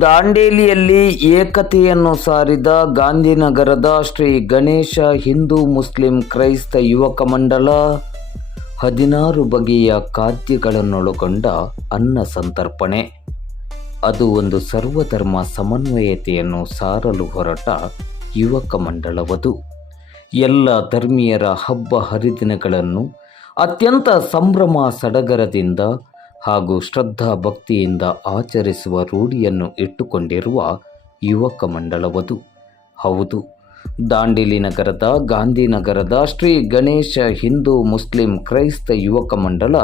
ದಾಂಡೇಲಿಯಲ್ಲಿ ಏಕತೆಯನ್ನು ಸಾರಿದ ಗಾಂಧಿನಗರದ ಶ್ರೀ ಗಣೇಶ ಹಿಂದೂ ಮುಸ್ಲಿಂ ಕ್ರೈಸ್ತ ಯುವಕ ಮಂಡಲ ಹದಿನಾರು ಬಗೆಯ ಖಾದ್ಯಗಳನ್ನೊಳಗೊಂಡ ಅನ್ನ ಸಂತರ್ಪಣೆ. ಅದು ಒಂದು ಸರ್ವಧರ್ಮ ಸಮನ್ವಯತೆಯನ್ನು ಸಾರಲು ಹೊರಟ ಯುವಕ ಮಂಡಲವದು. ಎಲ್ಲ ಧರ್ಮೀಯರ ಹಬ್ಬ ಹರಿದಿನಗಳನ್ನು ಅತ್ಯಂತ ಸಂಭ್ರಮ ಸಡಗರದಿಂದ ಹಾಗೂ ಶ್ರದ್ಧಾ ಭಕ್ತಿಯಿಂದ ಆಚರಿಸುವ ರೂಢಿಯನ್ನು ಇಟ್ಟುಕೊಂಡಿರುವ ಯುವಕ ಮಂಡಲವದು. ಹೌದು, ದಾಂಡೇಲಿ ನಗರದ ಗಾಂಧಿನಗರದ ಶ್ರೀ ಗಣೇಶ ಹಿಂದೂ ಮುಸ್ಲಿಂ ಕ್ರೈಸ್ತ ಯುವಕ ಮಂಡಲ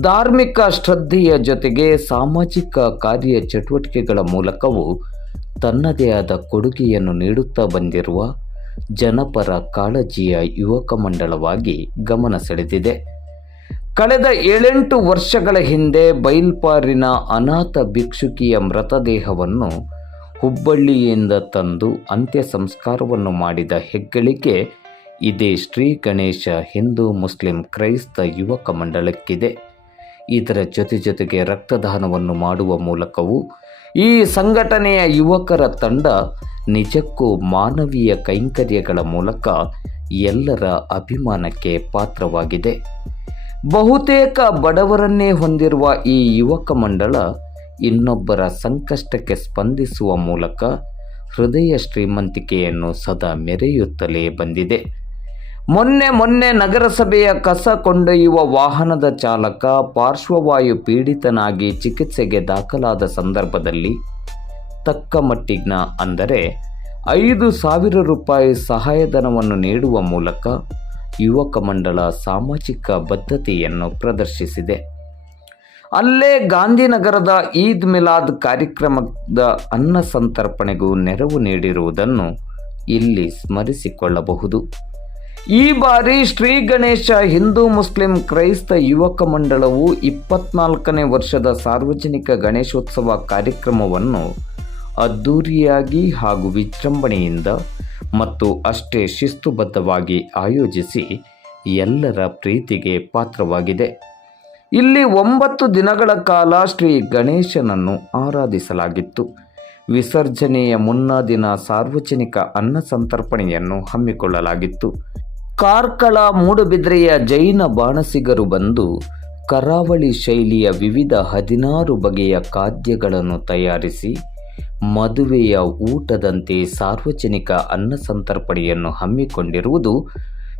ಧಾರ್ಮಿಕ ಶ್ರದ್ಧೆಯ ಜೊತೆಗೆ ಸಾಮಾಜಿಕ ಕಾರ್ಯ ಚಟುವಟಿಕೆಗಳ ಮೂಲಕವೂ ತನ್ನದೇ ಆದ ಕೊಡುಗೆಯನ್ನು ನೀಡುತ್ತಾ ಬಂದಿರುವ ಜನಪರ ಕಾಳಜಿಯ ಯುವಕ ಮಂಡಲವಾಗಿ ಗಮನ ಸೆಳೆದಿದೆ. ಕಳೆದ ಏಳೆಂಟು ವರ್ಷಗಳ ಹಿಂದೆ ಬೈಲ್ಪಾರಿನ ಅನಾಥ ಭಿಕ್ಷುಕಿಯ ಮೃತದೇಹವನ್ನು ಹುಬ್ಬಳ್ಳಿಯಿಂದ ತಂದು ಅಂತ್ಯ ಸಂಸ್ಕಾರವನ್ನು ಮಾಡಿದ ಹೆಗ್ಗಳಿಕೆ ಇದೇ ಶ್ರೀ ಗಣೇಶ ಹಿಂದೂ ಮುಸ್ಲಿಂ ಕ್ರೈಸ್ತ ಯುವಕ ಮಂಡಲಕ್ಕಿದೆ. ಇದರ ಜೊತೆ ಜೊತೆಗೆ ರಕ್ತದಾನವನ್ನು ಮಾಡುವ ಮೂಲಕವೂ ಈ ಸಂಘಟನೆಯ ಯುವಕರ ತಂಡ ನಿಜಕ್ಕೂ ಮಾನವೀಯ ಕೈಂಕರ್ಯಗಳ ಮೂಲಕ ಎಲ್ಲರ ಅಭಿಮಾನಕ್ಕೆ ಪಾತ್ರವಾಗಿದೆ. ಬಹುತೇಕ ಬಡವರನ್ನೇ ಹೊಂದಿರುವ ಈ ಯುವಕ ಮಂಡಳ ಇನ್ನೊಬ್ಬರ ಸಂಕಷ್ಟಕ್ಕೆ ಸ್ಪಂದಿಸುವ ಮೂಲಕ ಹೃದಯ ಶ್ರೀಮಂತಿಕೆಯನ್ನು ಸದಾ ಮೆರೆಯುತ್ತಲೇ ಬಂದಿದೆ. ಮೊನ್ನೆ ಮೊನ್ನೆ ನಗರಸಭೆಯ ಕಸ ಕೊಂಡೊಯ್ಯುವ ವಾಹನದ ಚಾಲಕ ಪಾರ್ಶ್ವವಾಯು ಪೀಡಿತನಾಗಿ ಚಿಕಿತ್ಸೆಗೆ ದಾಖಲಾದ ಸಂದರ್ಭದಲ್ಲಿ ತಕ್ಕ ಮಟ್ಟಿಗ್ನ ಅಂದರೆ ಐದು ಸಾವಿರ ರೂಪಾಯಿ ಸಹಾಯಧನವನ್ನು ನೀಡುವ ಮೂಲಕ ಯುವಕ ಮಂಡಳ ಸಾಮಾಜಿಕ ಬದ್ಧತೆಯನ್ನು ಪ್ರದರ್ಶಿಸಿದೆ. ಅಲ್ಲೇ ಗಾಂಧಿನಗರದ ಈದ್ ಮಿಲಾದ್ ಕಾರ್ಯಕ್ರಮದ ಅನ್ನ ಸಂತರ್ಪಣೆಗೂ ನೆರವು ನೀಡಿರುವುದನ್ನು ಇಲ್ಲಿ ಸ್ಮರಿಸಿಕೊಳ್ಳಬಹುದು. ಈ ಬಾರಿ ಶ್ರೀ ಗಣೇಶ ಹಿಂದೂ ಮುಸ್ಲಿಂ ಕ್ರೈಸ್ತ ಯುವಕ ಮಂಡಳವು ಇಪ್ಪತ್ನಾಲ್ಕನೇ ವರ್ಷದ ಸಾರ್ವಜನಿಕ ಗಣೇಶೋತ್ಸವ ಕಾರ್ಯಕ್ರಮವನ್ನು ಅದ್ಧೂರಿಯಾಗಿ ಹಾಗೂ ವಿಜೃಂಭಣೆಯಿಂದ ಮತ್ತು ಅಷ್ಟೇ ಶಿಸ್ತುಬದ್ಧವಾಗಿ ಆಯೋಜಿಸಿ ಎಲ್ಲರ ಪ್ರೀತಿಗೆ ಪಾತ್ರವಾಗಿದೆ. ಇಲ್ಲಿ ಒಂಬತ್ತು ದಿನಗಳ ಕಾಲ ಶ್ರೀ ಗಣೇಶನನ್ನು ಆರಾಧಿಸಲಾಗಿತ್ತು. ವಿಸರ್ಜನೆಯ ಮುನ್ನಾ ದಿನ ಸಾರ್ವಜನಿಕ ಅನ್ನ ಸಂತರ್ಪಣೆಯನ್ನು ಹಮ್ಮಿಕೊಳ್ಳಲಾಗಿತ್ತು. ಕಾರ್ಕಳ ಮೂಡುಬಿದ್ರೆಯ ಜೈನ ಬಾಣಸಿಗರು ಬಂದು ಕರಾವಳಿ ಶೈಲಿಯ ವಿವಿಧ ಹದಿನಾರು ಬಗೆಯ ಖಾದ್ಯಗಳನ್ನು ತಯಾರಿಸಿ ಮದುವೆಯ ಊಟದಂತೆ ಸಾರ್ವಜನಿಕ ಅನ್ನ ಸಂತರ್ಪಣೆಯನ್ನು ಹಮ್ಮಿಕೊಂಡಿರುವುದು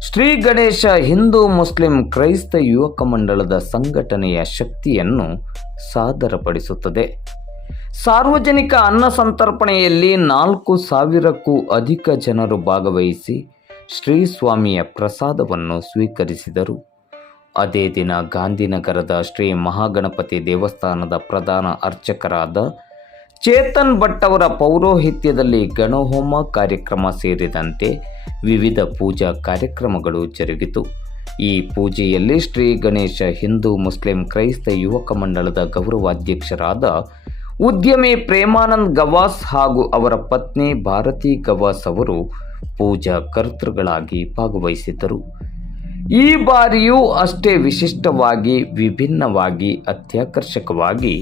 ಶ್ರೀ ಗಣೇಶ ಹಿಂದೂ ಮುಸ್ಲಿಂ ಕ್ರೈಸ್ತ ಯುವಕ ಮಂಡಳದ ಸಂಘಟನೆಯ ಶಕ್ತಿಯನ್ನು ಸಾದರಪಡಿಸುತ್ತದೆ. ಸಾರ್ವಜನಿಕ ಅನ್ನ ಸಂತರ್ಪಣೆಯಲ್ಲಿ ನಾಲ್ಕು ಸಾವಿರಕ್ಕೂ ಅಧಿಕ ಜನರು ಭಾಗವಹಿಸಿ ಶ್ರೀ ಸ್ವಾಮಿಯ ಪ್ರಸಾದವನ್ನು ಸ್ವೀಕರಿಸಿದರು. ಅದೇ ದಿನ ಗಾಂಧಿನಗರದ ಶ್ರೀ ಮಹಾಗಣಪತಿ ದೇವಸ್ಥಾನದ ಪ್ರಧಾನ ಅರ್ಚಕರಾದ ಚೇತನ್ ಭಟ್ ಅವರ ಪೌರೋಹಿತ್ಯದಲ್ಲಿ ಗಣಹೋಮ ಕಾರ್ಯಕ್ರಮ ಸೇರಿದಂತೆ ವಿವಿಧ ಪೂಜಾ ಕಾರ್ಯಕ್ರಮಗಳು ಜರುಗಿತು. ಈ ಪೂಜೆಯಲ್ಲಿ ಶ್ರೀ ಗಣೇಶ ಹಿಂದೂ ಮುಸ್ಲಿಂ ಕ್ರೈಸ್ತ ಯುವಕ ಮಂಡಳದ ಗೌರವಾಧ್ಯಕ್ಷರಾದ ಉದ್ಯಮಿ ಪ್ರೇಮಾನಂದ್ ಗವಾಸ್ ಹಾಗೂ ಅವರ ಪತ್ನಿ ಭಾರತಿ ಗವಾಸ್ ಅವರು ಪೂಜಾ ಕರ್ತೃಗಳಾಗಿ ಭಾಗವಹಿಸಿದ್ದರು. ಈ ಬಾರಿಯೂ ಅಷ್ಟೇ ವಿಶಿಷ್ಟವಾಗಿ, ವಿಭಿನ್ನವಾಗಿ, ಅತ್ಯಾಕರ್ಷಕವಾಗಿ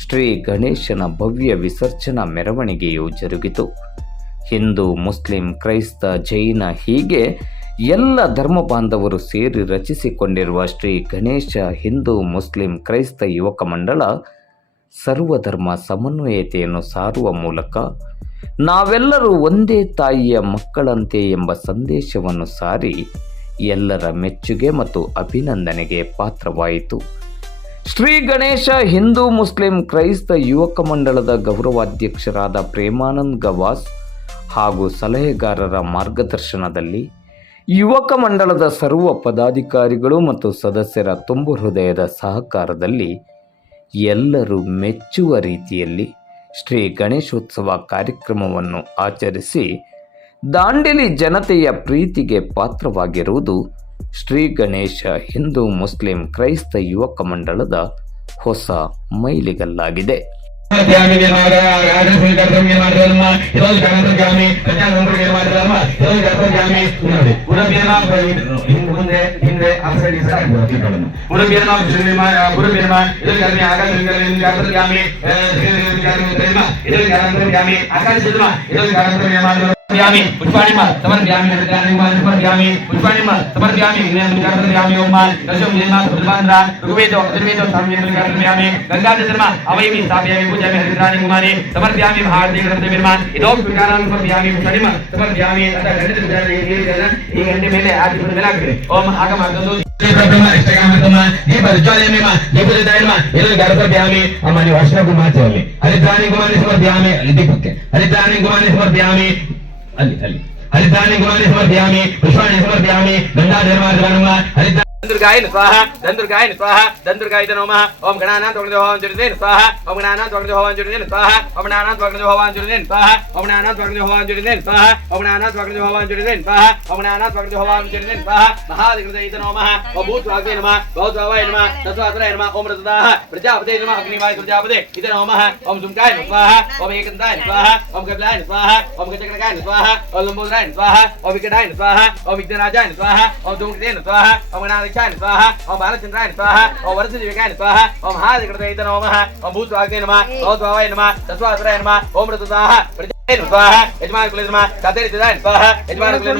ಶ್ರೀ ಗಣೇಶನ ಭವ್ಯ ವಿಸರ್ಜನಾ ಮೆರವಣಿಗೆಯು ಜರುಗಿತು. ಹಿಂದೂ, ಮುಸ್ಲಿಂ, ಕ್ರೈಸ್ತ, ಜೈನ ಹೀಗೆ ಎಲ್ಲ ಧರ್ಮ ಬಾಂಧವರು ಸೇರಿ ರಚಿಸಿಕೊಂಡಿರುವ ಶ್ರೀ ಗಣೇಶ ಹಿಂದೂ, ಮುಸ್ಲಿಂ, ಕ್ರೈಸ್ತ ಯುವಕ ಮಂಡಳ ಸರ್ವಧರ್ಮ ಸಮನ್ವಯತೆಯನ್ನು ಸಾರುವ ಮೂಲಕ ನಾವೆಲ್ಲರೂ ಒಂದೇ ತಾಯಿಯ ಮಕ್ಕಳಂತೆ ಎಂಬ ಸಂದೇಶವನ್ನು ಸಾರಿ ಎಲ್ಲರ ಮೆಚ್ಚುಗೆ ಮತ್ತು ಅಭಿನಂದನೆಗೆ ಪಾತ್ರವಾಯಿತು. ಶ್ರೀ ಗಣೇಶ ಹಿಂದೂ ಮುಸ್ಲಿಂ ಕ್ರೈಸ್ತ ಯುವಕ ಮಂಡಳದ ಗೌರವಾಧ್ಯಕ್ಷರಾದ ಪ್ರೇಮಾನಂದ್ ಗವಾಸ್ ಹಾಗೂ ಸಲಹೆಗಾರರ ಮಾರ್ಗದರ್ಶನದಲ್ಲಿ ಯುವಕ ಮಂಡಳದ ಸರ್ವ ಪದಾಧಿಕಾರಿಗಳು ಮತ್ತು ಸದಸ್ಯರ ತುಂಬು ಹೃದಯದ ಸಹಕಾರದಲ್ಲಿ ಎಲ್ಲರೂ ಮೆಚ್ಚುವ ರೀತಿಯಲ್ಲಿ ಶ್ರೀ ಗಣೇಶೋತ್ಸವ ಕಾರ್ಯಕ್ರಮವನ್ನು ಆಚರಿಸಿ ದಾಂಡೇಲಿ ಜನತೆಯ ಪ್ರೀತಿಗೆ ಪಾತ್ರವಾಗಿರುವುದು ಶ್ರೀ ಗಣೇಶ ಹಿಂದೂ ಮುಸ್ಲಿಂ ಕ್ರೈಸ್ತ ಯುವಕ ಮಂಡಳದ ಹೊಸ ಮೈಲಿಗಲ್ಲಾಗಿದೆ. समर्पयामि पुष्पाणिमा समर्पयामि नैवेद्यानिमा समर्पयामि पुष्पाणिमा समर्पयामि विघ्नेन्द्र समर्पयामि ओम मान दशम जेमा भगवानरा ऋग्वेदो अथर्वेदो सामवेदो समर्पयामि गंगा जलमा अवयमि स्थापयामि पूजयामि हरिद्राणि कुमारे समर्पयामि भारतीय ग्रंथ निर्माण इदो विकारान समर्पयामि पुष्पाणिमा समर्पयामि अतः गणित विचार ये जन ये घंटे मेले आज पर मिला करे ओम आगम आगम ये प्रथमा इष्टकामतमा ये परिचालयमेमा ये पुजदायनमा ये गर्भव्यामे अमनि वर्षकुमार चले हरिद्राणि कुमारे समर्पयामि इति भक्ते हरिद्राणि कुमारे समर्पयामि ಗಂಟೆ ವಿಚಾರ ಈ ಗಂಟೆ ಮೇಲೆ ಆ ದೀಪದ ಮೇಲೆ ಹಾಕಿದ್ರೆ ಓಂ ಆಗಮ ಅದೊಂದು ದೀಪ ಜ್ವಾಲೆಯಮ್ಮ ದೀಪದ ದಾಯಮ್ಮ ಎಲ್ಲರೂ ಗರ್ಭವ್ಯಾಮಿ ಅಮ್ಮ ನೀವು ಅರ್ಶನ ಕುಮಾರ್ತೆಯಲ್ಲಿ ಹರಿದ್ರಾಣಿ ಕುಮಾರಿ ಸಮರ್ಪ್ಯಾಮಿ ಅಲ್ಲಿ ದೀಪಕ್ಕೆ ಹರಿದ್ರಾಣಿ ಕುಮಾರಿ ಸಮರ್ಪ್ಯಾಮಿ ಅಲ್ಲಿ ಅಲ್ಲಿ ಹರಿದ್ರಾಣಿ ಕುಮಾರಿ ಸಮರ್ಪ್ಯಾಮಿ ಪುಷ್ಪಾಣಿ ಸಮರ್ಪ್ಯಾಮಿ ಗಂಗಾ ಧರ್ಮಾರ್ಗಣಮ್ಮ దుర్గాయ స్వాహ దందుర్గాయ స్వాహ దందుర్గాయ నమ ఓం గణానా తొగణ హోవాన్ జుడిదేన్ స్వాహ ఓం గణానా తొగణ హోవాన్ జుడిదేన్ స్వాహ ఓం గణానా తొగణ హోవాన్ జుడిదేన్ స్వాహ ఓం గణానా తొగణ హోవాన్ జుడిదేన్ స్వాహ ఓం గణానా తొగణ హోవాన్ జుడిదేన్ స్వాహ ఓం గణానా తొగణ హోవాన్ జుడిదేన్ స్వాహ మహాదిగృదయ నమ ఓ భూత్వాగ్నే నమ భౌత్వాయ నమ తత్వాత్రాయ నమ ఓం రతదాః ప్రజాపతే నమ అగ్నివాయ ప్రజాపతే ఇద నమ ఓం సుంకాయ స్వాహ ఓం ఏకందాయ స్వాహ ఓం కపిలాయ స్వాహ ఓం గజగణకాయ స్వాహ ఓం లంబోదరాయ స్వాహ ఓం వికటాయ స్వాహ ఓం విఘ్నరాజాయ స్వాహ ఓం ధూమకేన స్వాహ ఓం గణానా పరీక్షాని స్వాహ ఓం బాలచంద్రాయని స్వాహ ఓం వరసజీవికాయని స్వాహ ఓం హాదికృతైత నమ ఓం భూత్వాగ్నే నమ ఓం స్వావాయ నమ సత్వాసురాయ నమ ఓం మృతదాహ యజమానుకులే నమ సతరితుదాయ స్వాహ యజమానుకులే